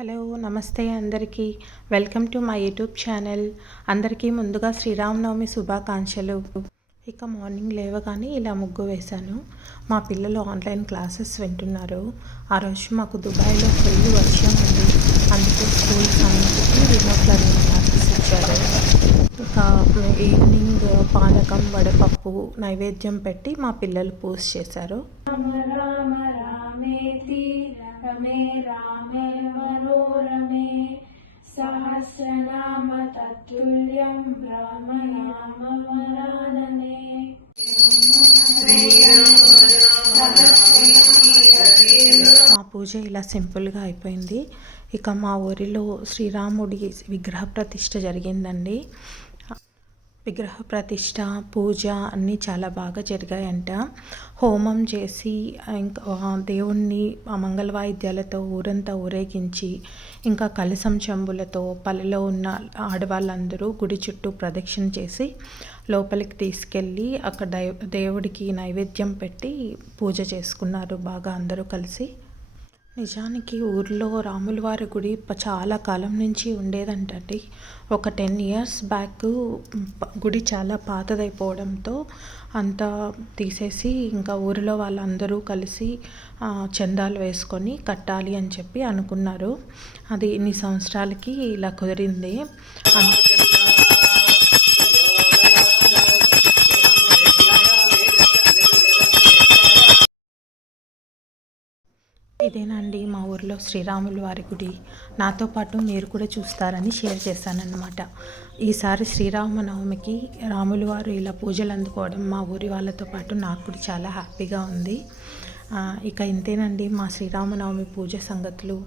Hello నమస్తే అందరికీ welcome to my YouTube channel. అందరికీ ముందుగా శ్రీరామనవమి శుభాకాంక్షలు. ఇక మార్నింగ్ లేవగానే ఇలా ముగ్గు వేశాను. మా పిల్లలు ఆన్లైన్ క్లాసెస్ వింటున్నారు. ఆ రోజు మాకు దుబాయ్లో ఫుల్ వర్షం ఉంది. అందుకే స్కూల్స్ అన్నింటికి రిమోట్ లెర్నింగ్ క్లాసెస్ ఇచ్చారు. ఇక ఈవినింగ్ పానకం వడపప్పు నైవేద్యం పెట్టి మా పిల్లలు పూజ చేశారు. రమే రామే మనోరమే సహస్రనామ తత్తుల్యం రామనామవరాననే. మా పూజ ఇలా సింపుల్గా అయిపోయింది. ఇక మా ఊరిలో శ్రీరాముడి విగ్రహ ప్రతిష్ఠ జరిగిందండి. విగ్రహ ప్రతిష్ఠ పూజ అన్నీ చాలా బాగా జరిగాయంట. హోమం చేసి ఇంకా దేవుణ్ణి మంగళ వాయిద్యాలతో ఊరంతా ఊరేగించి ఇంకా కలశం చెంబులతో పల్లెలో ఉన్న ఆడవాళ్ళందరూ గుడి చుట్టూ ప్రదక్షిణ చేసి లోపలికి తీసుకెళ్ళి అక్కడ దేవుడికి నైవేద్యం పెట్టి పూజ చేసుకున్నారు బాగా అందరూ కలిసి. నిజానికి ఊర్లో రాములవారి గుడి చాలా కాలం నుంచి ఉండేదంటండి. ఒక 10 years బ్యాక్ గుడి చాలా పాతదైపోవడంతో అంతా తీసేసి ఇంకా ఊరిలో వాళ్ళందరూ కలిసి చందాలు వేసుకొని కట్టాలి అని చెప్పి అనుకున్నారు. అది ఇన్ని సంవత్సరాలకి ఇలా కుదిరింది. ఇదేనండి మా ఊరిలో శ్రీరాముల వారి గుడి. నాతో పాటు మీరు కూడా చూస్తారని షేర్ చేశానన్నమాట. ఈసారి శ్రీరామనవమికి రాముల వారు ఇలా పూజలు అందుకోవడం మా ఊరి వాళ్ళతో పాటు నాకు కూడా చాలా హ్యాపీగా ఉంది. ఇక ఇంతేనండి మా శ్రీరామనవమి పూజ సంగతులు.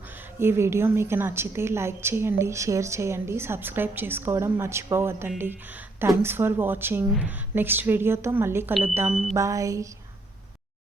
ఈ వీడియో మీకు నచ్చితే లైక్ చేయండి, షేర్ చేయండి, సబ్స్క్రైబ్ చేసుకోవడం మర్చిపోవద్దండి. Thanks for watching. నెక్స్ట్ వీడియోతో మళ్ళీ కలుద్దాం. బాయ్.